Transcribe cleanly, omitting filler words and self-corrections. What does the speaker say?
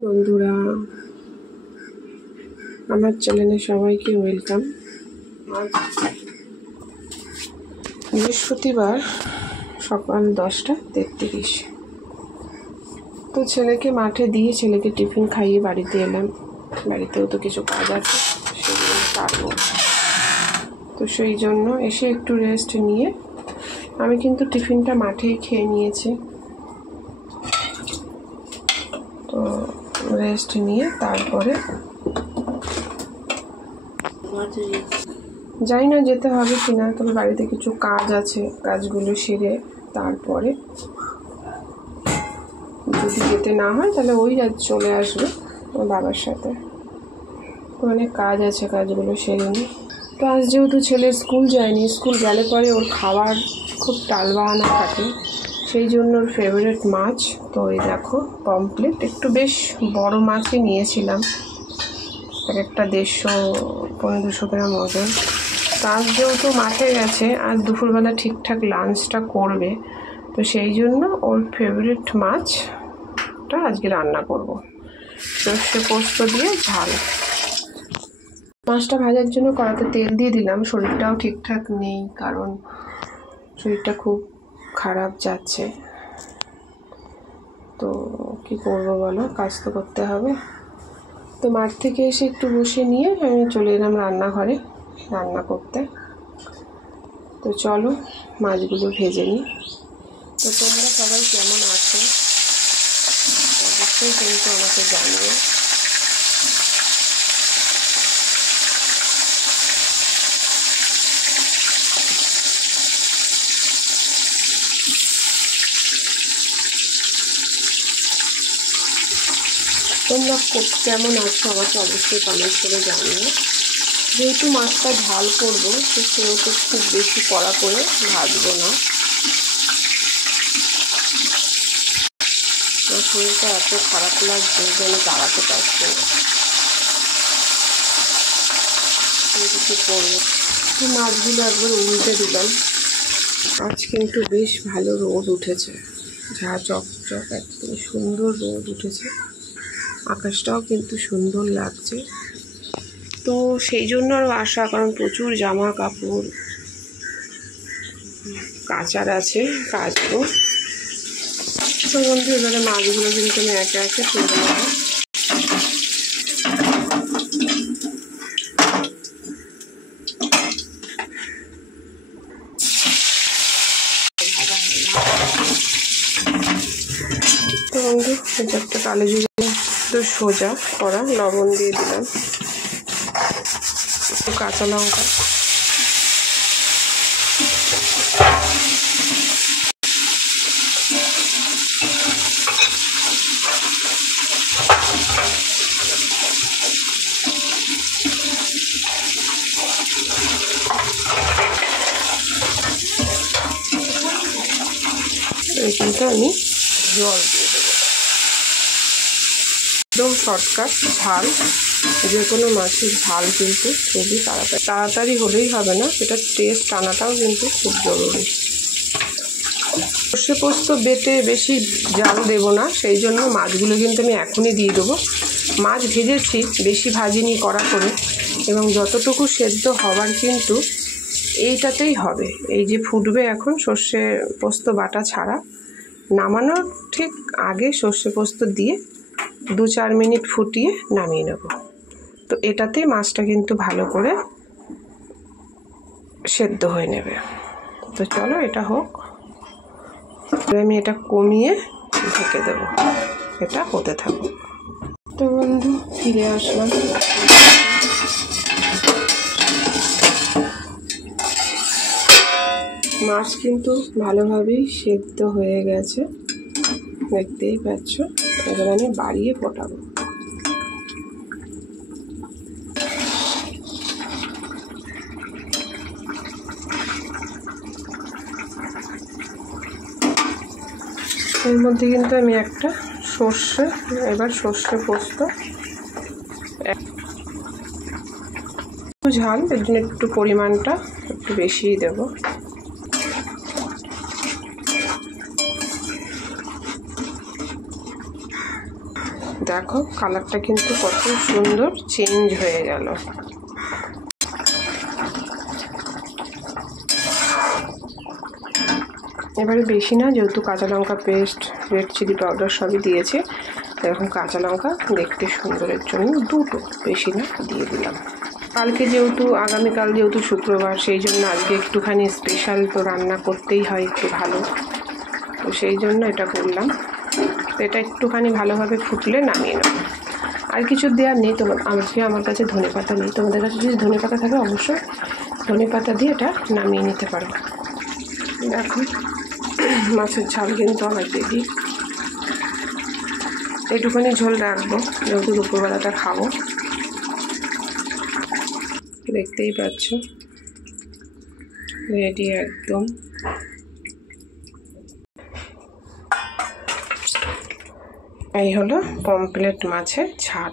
বন্ধুরা, আমার চ্যানেলে সবাইকে ওয়েলকাম। আজ বৃহস্পতিবার সকাল 10:33। তো ছেলেকে মাঠে দিয়ে ছেলেকে টিফিন খাইয়ে বাড়িতে এলাম। বাড়িতেও তো কিছু কাজ আছে, সেগুলো কাটবো। তো সেই জন্য এসে একটু রেস্ট নিয়ে আমি কিন্তু টিফিনটা মাঠেই খেয়ে নিয়েছি। তো রেস্ট নিয়ে তারপরে জানি না যেতে হবে কিনা, তবে বাড়িতে কিছু কাজ আছে, কাজগুলো সেরে তারপরে যদি যেতে না হয় তাহলে ওই আজ চলে আসবে ওর বাবার সাথে। অনেক কাজ আছে, কাজগুলো সেরে নিই। তো আজ যেহেতু ছেলে স্কুল যায়নি, স্কুল গেলে পরে ওর খাবার খুব টালবাহানা থাকে, সেই জন্য ওর ফেভারিট মাছ। তো এই দেখো পমফ্লেট, একটু বেশ বড় মাছই নিয়েছিলাম, একটা 150-200 গ্রাম ওজন। আজ যেহেতু মাঠে গেছে, আজ দুপুরবেলা ঠিকঠাক লাঞ্চটা করবে, তো সেই জন্য ওর ফেভারিট মাছটা আজকে রান্না করব, সর্ষে পোস্ত দিয়ে ঝাল। মাছটা ভাজার জন্য কড়াতে তেল দিয়ে দিলাম। শরীরটাও ঠিকঠাক নেই, কারণ শরীরটা খুব খারাপ যাচ্ছে। তো কি করবো বলো, কাজ তো করতে হবে। তো মাঠ থেকে এসে একটু বসে নিয়ে আমি চলে এলাম রান্নাঘরে রান্না করতে। তো চলো মাছগুলো ভেজে নিই। তো তোমরা সবাই কেমন আছো অবশ্যই কিন্তু আমাকে জানিও। তোমরা কেমন আছো আমাকে অবশ্যই কমেন্ট করে জানিও। যেহেতু মাছটা ঝাল করবো, তো সেহেতু খুব বেশি কড়া করে ভাজবো না। শরীরটা এত খারাপ লাগছে যেন দাঁড়াতে পারছি না, কিছু করবো। তো মাছগুলো একবার উল্টে দিলাম। আজ কিন্তু বেশ ভালো রোদ উঠেছে, যা চকচক একদম সুন্দর রোদ উঠেছে, আকাশটাও কিন্তু সুন্দর লাগছে। তো সেই জন্য আরও আশা, কারণ প্রচুর জামা কাপড় কাচার আছে, কাচবো। তো বন্ধু, এবারে মাছগুলো কিন্তু আমি একে একে তুলে নেবো। তো বন্ধু, এটা একটা কালো জিরে তো সোজা করা, লবণ দিয়ে দিলাম, একটু কাঁচা লঙ্কা, কিন্তু আমি জল দিয়ে দেবো। একদম শর্টকাট ঝাল, যে কোনো মাছের ঝাল কিন্তু খুবই তাড়াতাড়ি হলেই হবে না, এটা টেস্ট আনাটাও কিন্তু খুব জরুরি। সর্ষে পোস্ত বেটে বেশি জাল দেবো না, সেই জন্য মাছগুলো কিন্তু আমি এখনই দিয়ে দেবো। মাছ ভেজেছি, বেশি ভাজিনি কড়া করে, এবং যতটুকু সেদ্ধ হবার কিন্তু এইটাতেই হবে। এই যে ফুটবে এখন সর্ষে পোস্ত বাটা ছাড়া, নামানোর ঠিক আগে সর্ষে পোস্ত দিয়ে 2-4 মিনিট ফুটিয়ে নামিয়ে নেব। তো এটাতেই মাছটা কিন্তু ভালো করে সেদ্ধ হয়ে নেবে। তো চলো এটা হোক, আমি এটা কমিয়ে ঢেকে দেব, এটা হতে থাকুক। তো বন্ধু, ফিরে আসলাম। মাছ কিন্তু ভালোভাবেই সেদ্ধ হয়ে গেছে, দেখতেই পাচ্ছ। এবার আমি বাড়িয়ে ফোটাবো। এর মধ্যে কিন্তু আমি একটা সর্ষে পোস্ত, একটু ঝাল, এর জন্য একটু পরিমাণটা একটু বেশিই দেবো। দেখো কালারটা কিন্তু কত সুন্দর চেঞ্জ হয়ে গেল। এবারে বেশি না, যেহেতু কাঁচা লঙ্কা পেস্ট, রেড চিলি পাউডার সবই দিয়েছে, এরকম কাঁচা লঙ্কা দেখতে সুন্দরের জন্য দুটো, বেশি না, দিয়ে দিলাম। কালকে যেহেতু, আগামীকাল যেহেতু শুক্রবার, সেই জন্য আজকে একটুখানি স্পেশাল তো রান্না করতেই হয় একটু ভালো, তো সেই জন্য এটা করলাম। এটা একটুখানি ভালোভাবে ফুটলে নামিয়ে নেব। আর কিছু দেওয়ার নেই। আমার কাছে ধনেপাতা নেই, তোমাদের কাছে যদি ধনেপাতা থাকে অবশ্যই ধনেপাতা দিয়ে এটা নামিয়ে নিতে পারো। দেখো মাছের ঝাল কিন্তু আমার রেডি। এইটুখানি ঝোল রাখবো, যেহেতু দুপুরবেলাটা খাবো। দেখতেই পাচ্ছ রেডি একদম। এই হলো পমফ্রেট মাছের ঝাল।